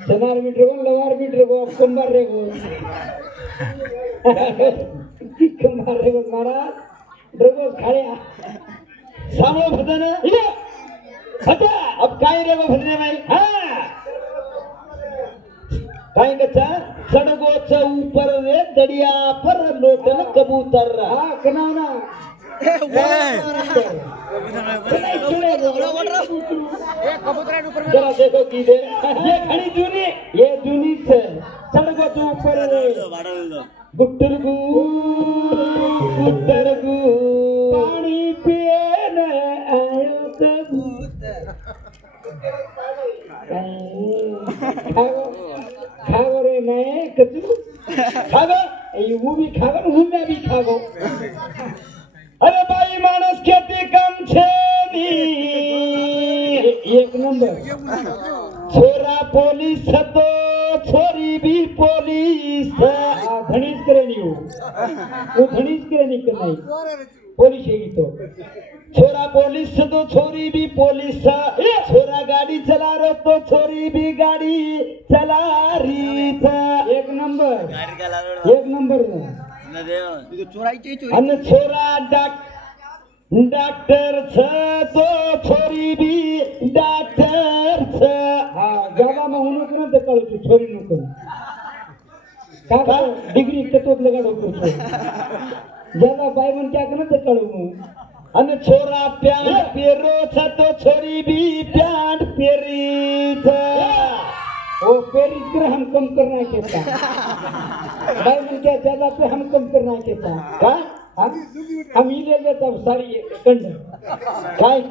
Sanawar metre को लवार metre को कुंभार रे को महाराज ड्रगो खाया सामने भदना ये हटा अब काय रे वो भदने भाई हां काय कच्चा सड़कोच्या ऊपर रे दरिया पर लोटन कबूतर हां कनाना जरा देखो की दे ये खड़ी जूनी ये जूनी से सड़कों ऊपर गुट्टरगू पानी पीने आयो कबूतर खागो रे नहीं कचू खागो ये वो भी खागो हूँ मैं भी खागो अरे भाई मानस खेती कम छेनी एक नंबर छोरा पुलिस तो छोरी भी पुलिस धनीज करे नहीं वो धनीज करे नहीं करना पुलिस है तो छोरा पुलिस तो छोरी भी पुलिस छोरा गाड़ी चला रहा तो छोरी भी गाड़ी चला रही एक नंबर अन्य छोरा डॉक्टर तो छोरी भी डॉक्टर हाँ ज्यादा में उन्होंने करना तो कल छोरी नु कर का डिग्री तो लगा डॉक्टर ज्यादा भाई मन क्या करना तो कल अन्य छोरा प्यार पेरो तो छोरी भी प्यार पेरी वो पेरी कर हम कम करना कहता भाई मन क्या ज्यादा पे हम कम करना कहता हम ही ले लेता सारी कंड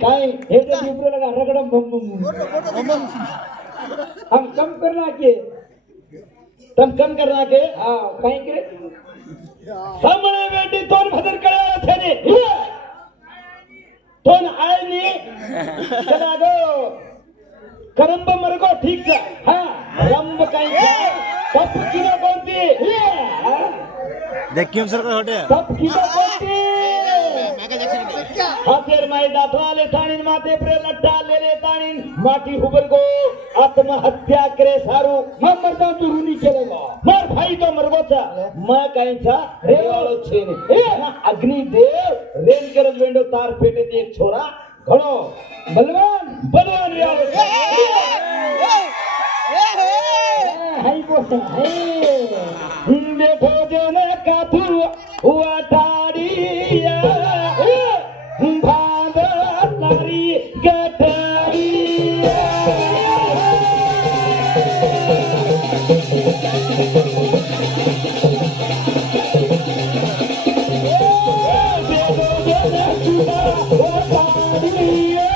काय हे जो ऊपर लगा रगड़म बम हम कम करना के तुम कम करना के हां काय के सामने बेटी तोन भदर कळा छने तोन आय नी चला गो करंब मरगो ठीक से हां रंब काय सब किलो कोणती देख क्यों सर होटे सब किलो कोणती हातेर माई दाखवाले ताणीन माते प्रे लट्टा लेले ताणीन माटी हुबर गो आत्महत्या करे सारू मैं मरता तू रुनी केलेगा मर भाई तो मरगोचा मैं कायचा रेवाळो छेने ना अग्निदेव रेन करज वेंडो तार पेटे एक छोरा घणो बलवान रियाळो हाय बोल हाय देखो जन का तू हुआ ताड़िया भादर नारी गठरिया देखो जन का हुआ ताड़िया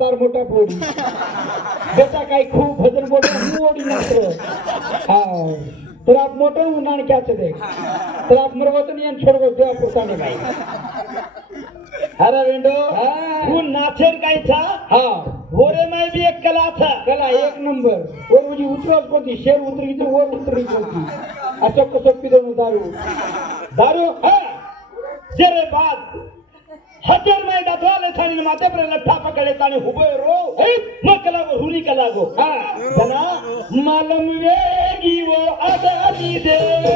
तार मोटा फोड़ी बेटा काय खूब भजन बोल वो ओढी नसतं हा तर आप मोठं उन्हाण क्याच दे तर आप मरवत नहीं छोड़ देवा पुरताने भाई अरे वेंडो हाँ। तू नाचेर काय था हाँ वोरे में भी एक कला था कला एक नंबर और मुझे उतरत कोती शेर उतरी तो और उतरी कोती अचक कसक पिदन दारू हाँ जरे बात हजार में डटवाले थानी माते पर लट्ठा पकड़े ताने हुबे रो म कला वो हुरी कला गो हाँ जना मालम वेगी वो आजादी देना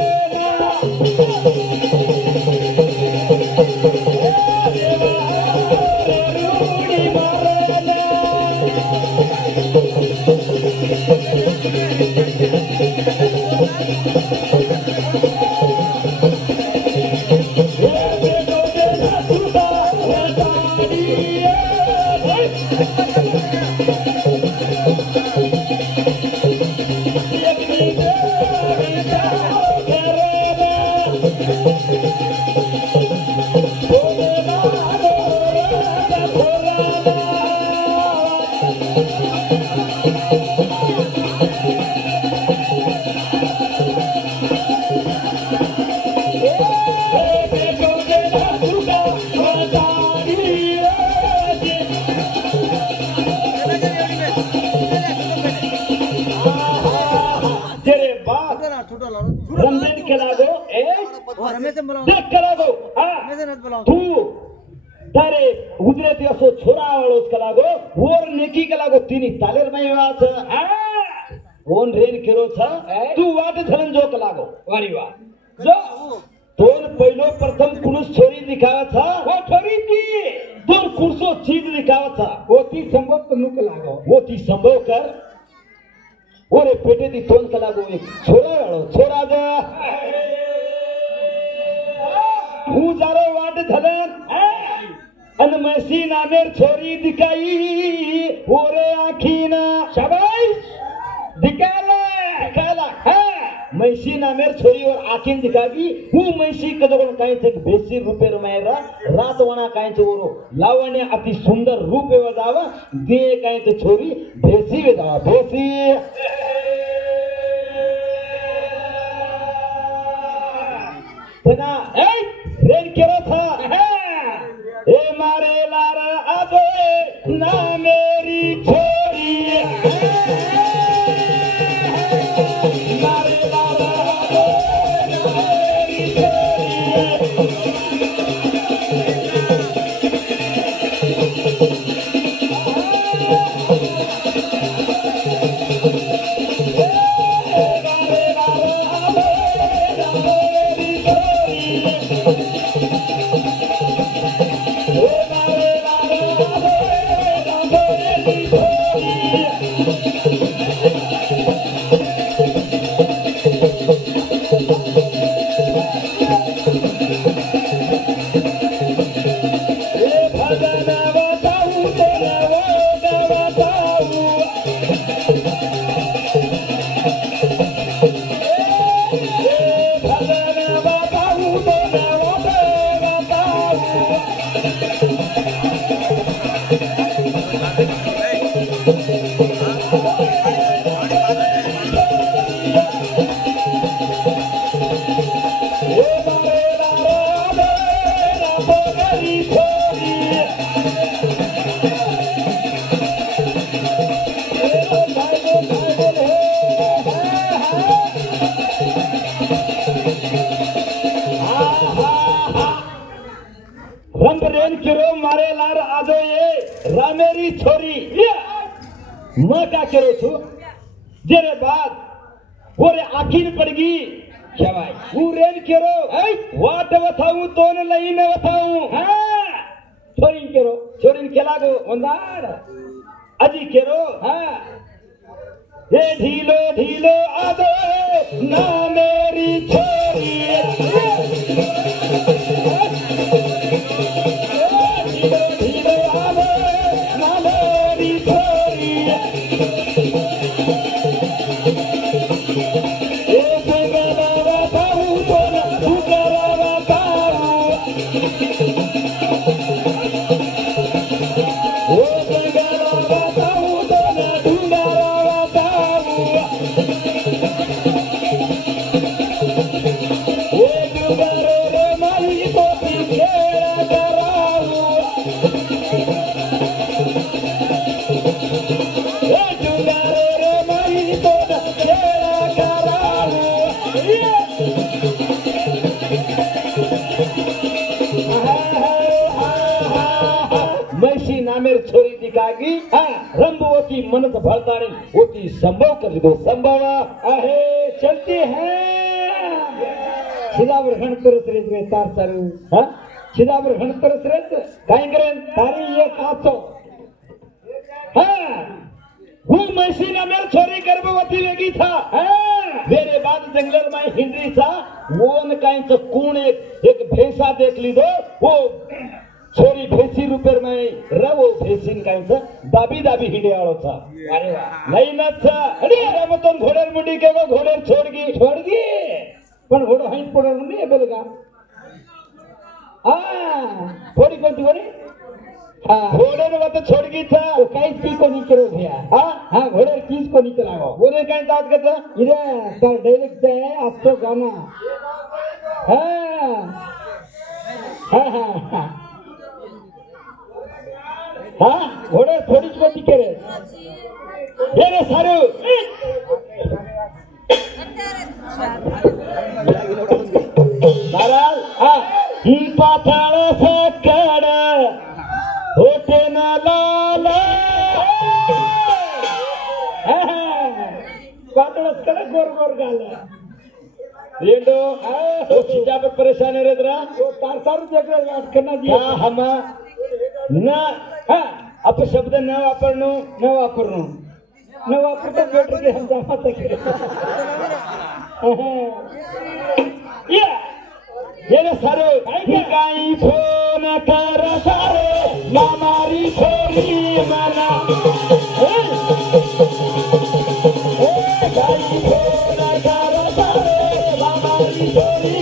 रंजन के लागो देख के लागो तू तारे उदरे असो छोरा वाळो के लागो और नेकी के लागो तिनी तालेर में वाच ओन रेन केरो छ तू वाट झलन जो के लागो वारी वा जो तोन पहिलो प्रथम कुणस छोरी दिखावा था वो छोरी थी तोन कुर्सो चीज दिखावा था वो ती संभव तो नुक लागो वो ती संभव कर ओरे पेटे ती तोन के लागो एक छोरा वाळो छोरा जा तू जारो वाट झलन अन मैसी नामेर छोरी दिखाई ओरे आखीना शाबाश दिखाला मैसी नामेर छोरी और आखीन दिखागी हूँ मैसी कदोगण कायचे बेसी रुपये रमायरा रात वना कायचे ओरो लावण्य अति सुंदर रूप वजावा दे कायचे छोरी बेसी वेदावा बेसी तना रेन केरो था ए मारे लार आदे ना मेरी छोरी मारे लार आदे ना मेरी मारे लार आजो ये रामेरी छोरी मैं क्या करो छू जेरे बाद ओरे आखिर पड़गी क्या भाई वो रेन करो वाट बताऊं तो न लई न बताऊं हां छोरी के लागो वंदार अजी करो हां ये ढीलो ढीलो आदो ना मेरी छोरी मैसी नामेर छोरी दिखागी रंबवती मनत भरताड़ी होती संभव कर दो संभव आहे चलती है शिदावर गणतरस रेत गे तार चालू हा शिदावर गणतरस रेत काय करेन तारी एक आचो हाँ वो मैसी नामेर छोरी गर्भवती वेगी था मेरे बाद जंगल में हिंदी था वो न कहीं तो कूण एक भैंसा देख ली दो वो छोरी भैंसी रुपये में रवो भैंसीन कहीं तो दाबी दाबी हिंडे आलो था अरे वाह नहीं न था अरे मतन घोड़ेर मुंडी के वो घोड़ेर छोड़ गी पण घोडो हाइन पडो नहीं बेलगा थोड़ी कोणती बोली घोड़े ने मत छोड़ गी था वो काहीच की को नहीं करो भैया हाँ घोड़े चीज को नहीं चलाओ बोले कहीं बात करता इधर सर डायरेक्ट है अब तो गाना हाँ घोड़े थोड़ी कोणती करे ये रे सारू महाराज ही पाताळ सकड होते न लाल पातळच कडे गोर गोर गाल रेंडो वो खिंचा पर परेशान है रेदरा तो तार सारू जगह याद करना क्या दिया हम न अप शब्द न वापरनो न वापरनो न वापरता बेटर के हम जामा तक ये रे सारू काही फोन कर सारे मामारी छोरी मना काही फोन कर सारे मामारी छोरी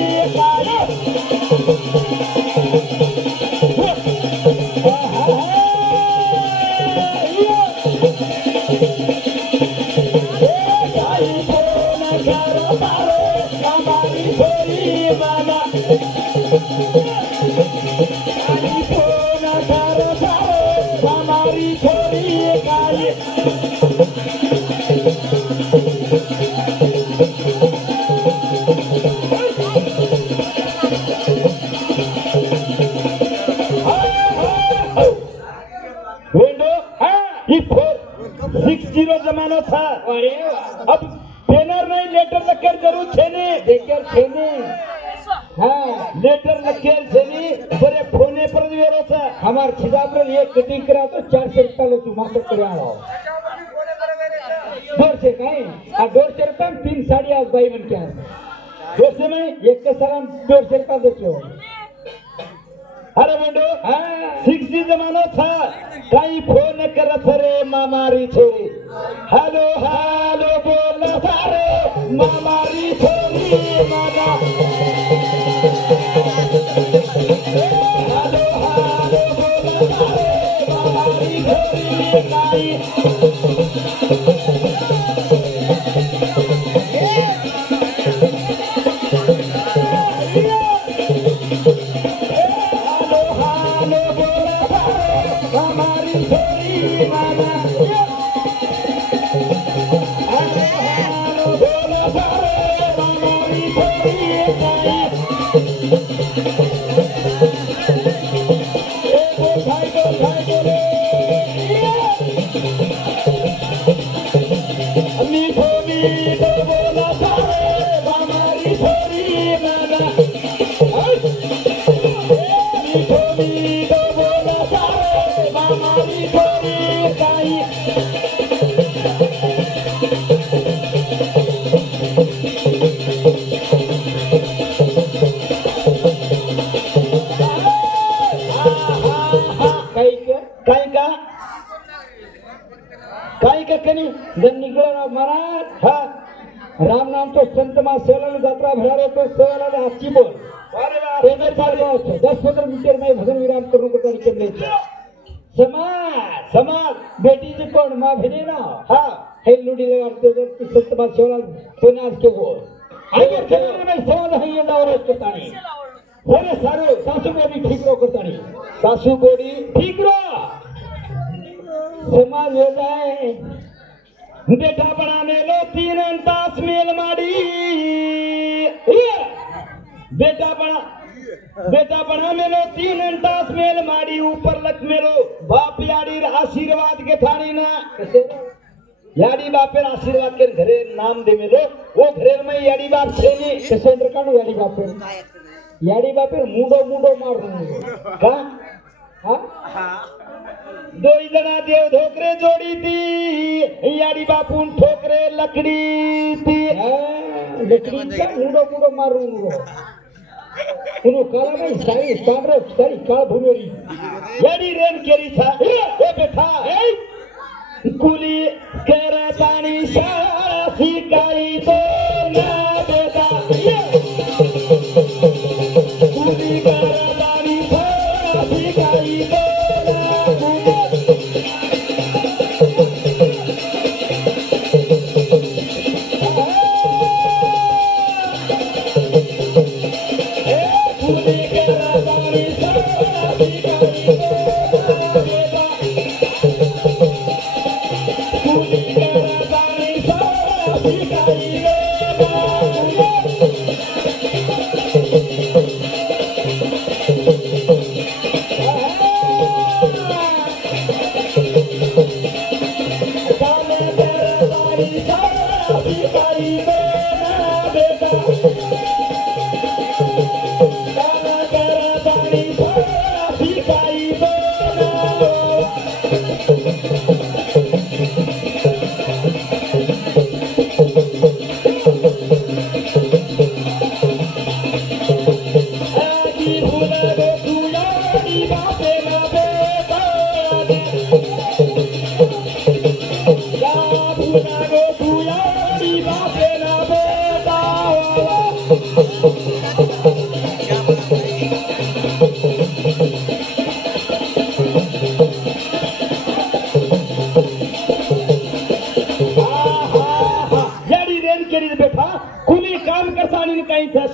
जमाना था अब बैनर नहीं लेटर लखेर जरूर छेने देकर खेने लेटर लखेर छेनी बरे फोने पर वेरो था हमार खिदाबर एक कटिंग करा तो 400 रुपया लो तू मात्र करा आओ 200 काय 200 रुपया में 3 साड़ी आज भाई बन के 200 में एक के सलाम 200 रुपया देचो अरे बेटो 60 जमाना था कहीं फोन करत रे मामारी छोरी हेलो हेलो बोल सारे मामारी छोरी माना हेलो हेलो बोल सारे मामारी छोरी काई राम नाम तो संत मा सेवाला जात्रा भरारे तो सेवाला हातची बोल ते जर चाललो असतो 10-15 मिनिट नाही भजन विराम करून कोणी केले समाज समाज बेटीचे कोण मा भिने ना हा हे लुडी लगाते जर की सत्तमा शेवला तो नाच के गोल आगे खेलने में समाज है ये दावरे करतानी होरे सारो सासू बोली ठीक रो करतानी सासू गोडी ठीक रो समाज हो जाए बेटा बना मेलो 3 तास मेल माड़ी बेटा बना मेलो 3 तास मेल माड़ी ऊपर लख मेलो बाप याड़ी आशीर्वाद के थानी ना याड़ी बापेर आशीर्वाद के घरे नाम दे मेलो वो घरे में याड़ी बाप छेनी कसेंद्र काढू याडी बापेर मुंडो मुंडो मारू का हा दो जना देव धोकरे जोड़ी थी याड़ी बापून ठोकरे लकड़ी थी लकड़ीचा मुंडो मुंडो मारू उनो काला नहीं सारी पांढरे सारी काळ भुमेरी याड़ी रेन केरी था ए बेटा कुली केरा पानी शाळा शिकाई तो ना बेटा कुली केरा पाणी शाळा शिकाई तो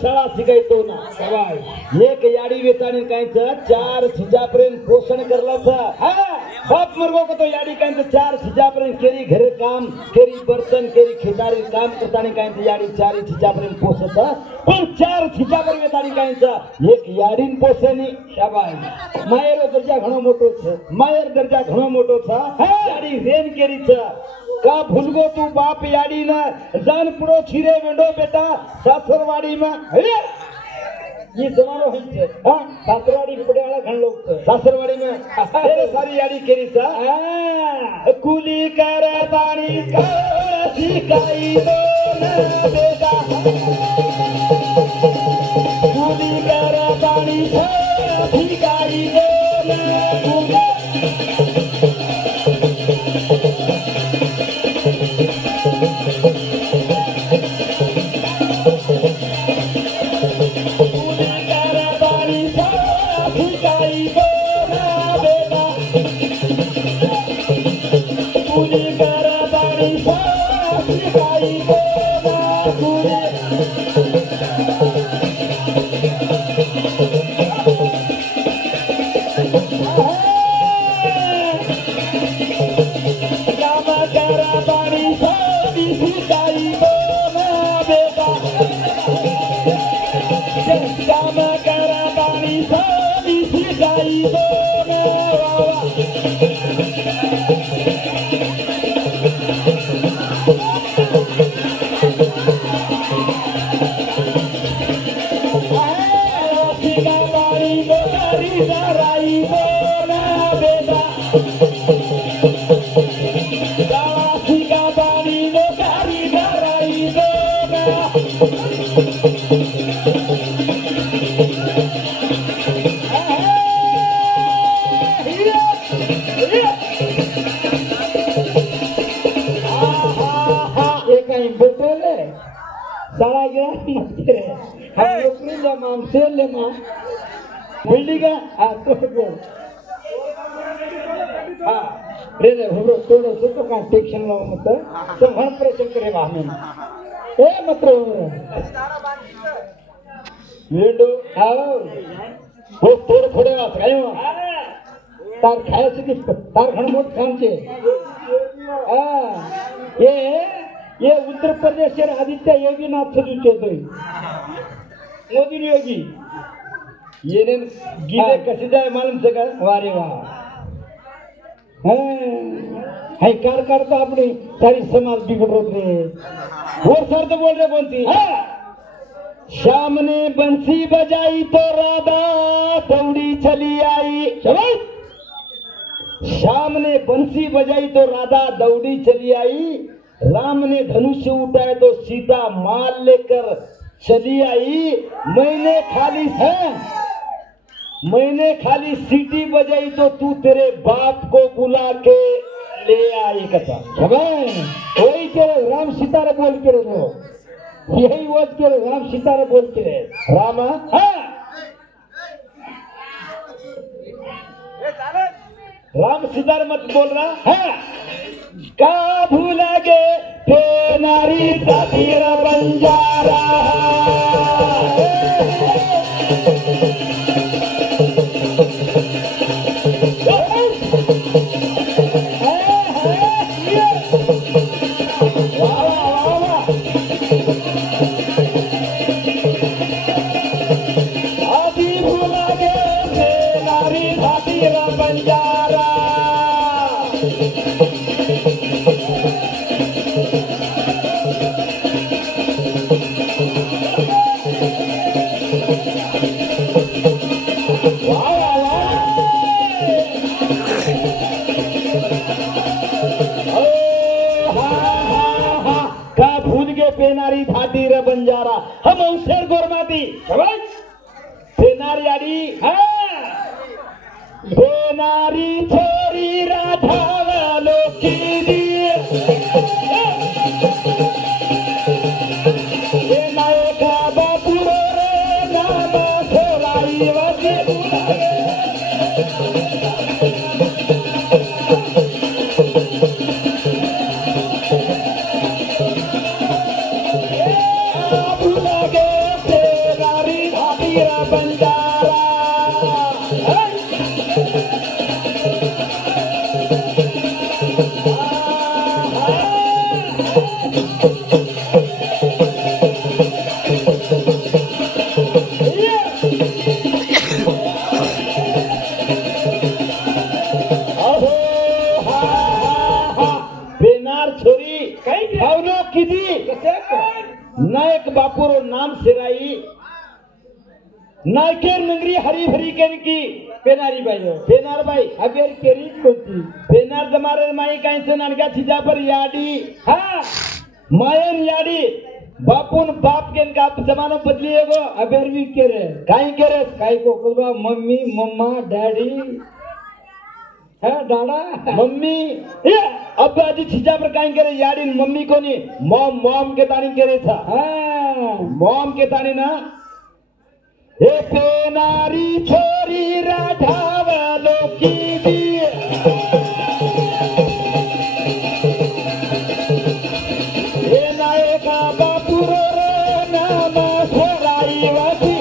शाळा शिकायतो ना एक याडी वेतानी कांच 4 छिजापर्यंत पोषण करलाच हा बाप मरगो को तो याडी कांच 4 छिजापर्यंत केरी घरे काम केरी बर्तन केरी खेतारी काम करतानी कांच याडी 4 छिजापर्यंत पोषत पण 4 छिजापर वेतानी कांच एक याडीन पोषणी शाबाश मायेरो दर्जा घणो मोटो छे मायर दर्जा घणो मोटो छ याडी रेन केरी छ का भूलगो तू बाप याडी ना जान पुड़ो छीरे वेंडो बेटा सासरवाड़ी में ये जमानो है हां सासरवाड़ी पुड़े वाला घण लोग सासरवाड़ी में तेरे सारी याडी केरी सा कुली कर पानी कर सिकाई दो ना बेटा कुली कर पानी कर सिकाई दो ना बिल्डिंग हा रे रे हो थोडं तो काय टेन्शन लाव मत तो म्हण प्रश्न करे वाहन ए मात्र वेंडो आओ हो थोडे वाच काय मग तार खायचं की तार खणमोट खांचे ये उत्तर प्रदेश के आदित्य योगी नाथ चेतोय मोदी योगी येणे गीते कसे जाय मालूम से का वारे वाह हाय कार करता अपनी सारी समाज बिगड़ रे और सर तो बोल रहे बनती श्याम ने बंसी बजाई तो राधा दौड़ी चली आई चलो श्याम ने बंसी बजाई तो राधा दौड़ी चली आई राम ने धनुष उठाए तो सीता माल लेकर चली आई मैंने खाली सीटी बजाई तो तू तेरे बाप को बुला के ले आई कथा वही के राम सीतारा बोल के रे यही वो के राम सीतारा बोल के रे रामा राम सीतार मत बोल रहा है का भूला गे ते नारी जातीर बंजारा पेनारी थाटी रे बंजारा हम शेर गोरमाती पेनारी आड़ी पेनारी छोरी राधावालो की दिए नायका बापुरो रे नामा छोराई वसी नायक बापुरो नाम सिराई नायकेर नगरी हरी भरी की पेनारी बाई पेनार बाई अबेर केरीच कोणती पेनार जमारे माई काहीच नानक्या छिजा पर याडी मायन याडी बापून बाप के का जमानो बदली है वो अबेर भी केरे काई को कोबा मम्मी मम्मा डैडी है डाड़ा मम्मी ये अब आजी छिजा पर काई करे याडी मम्मी को नहीं मॉम के तानी करे था मॉम के तानी ना हे पेनारी छोरी राधावालो की दिए हे नायका बापुरो रे नामा छोराई वसी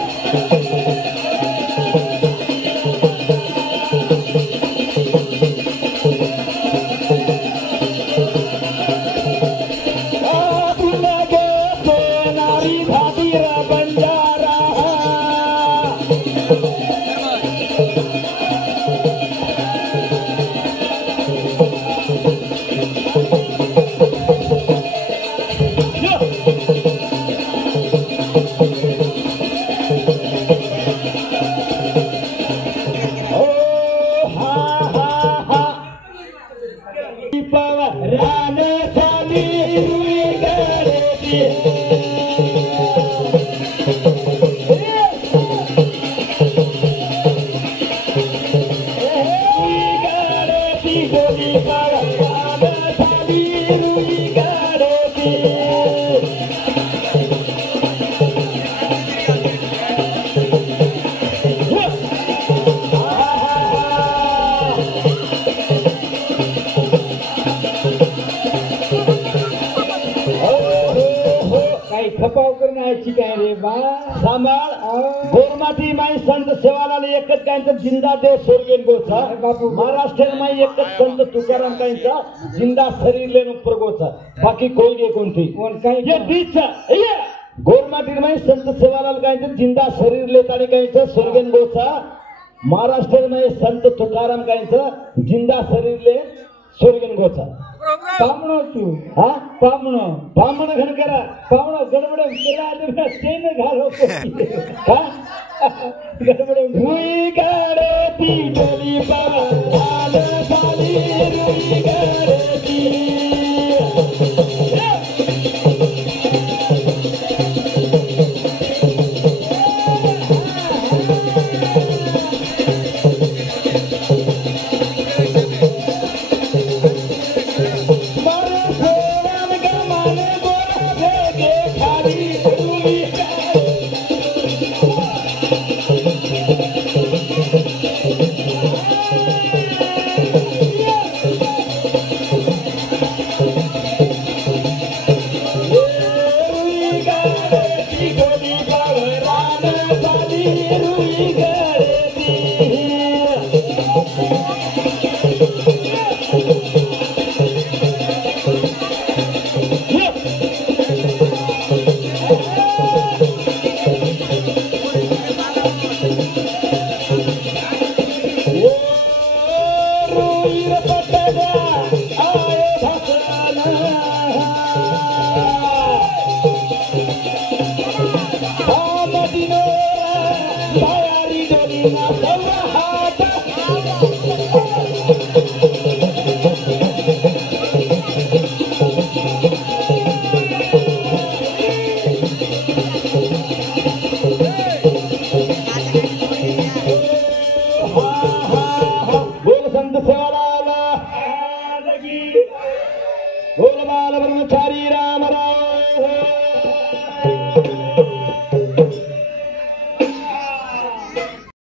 काही खपाव करून यायची काय रे बा सांभाळ गोरमाटी माई संत सेवालाल एकच कायचा जिंदा देव स्वर्गेन गोचा बापू. महाराष्ट्र माई एकच संत तुकाराम कायचा जिंदा शरीर लेन प्रगोचा बाकी कोई नाही कोणती कोण काही ये बीच गोरमाटी माई संत सेवालाल कायचा जिंदा शरीर लेत आणि कायचा स्वर्गेन गोचा महाराष्ट्र माई संत तुकाराम कायचा जिंदा शरीर ले स्वर्गेन गोचा पामणो तू हा पामणो ब्राह्मण घन करा पामणो गडबड केला तेन घालो हा गडबड रुई गाडे ती डोली बाल झाली रुई गाडे ती मारे सोळा गमाने गोरा भेगे खाली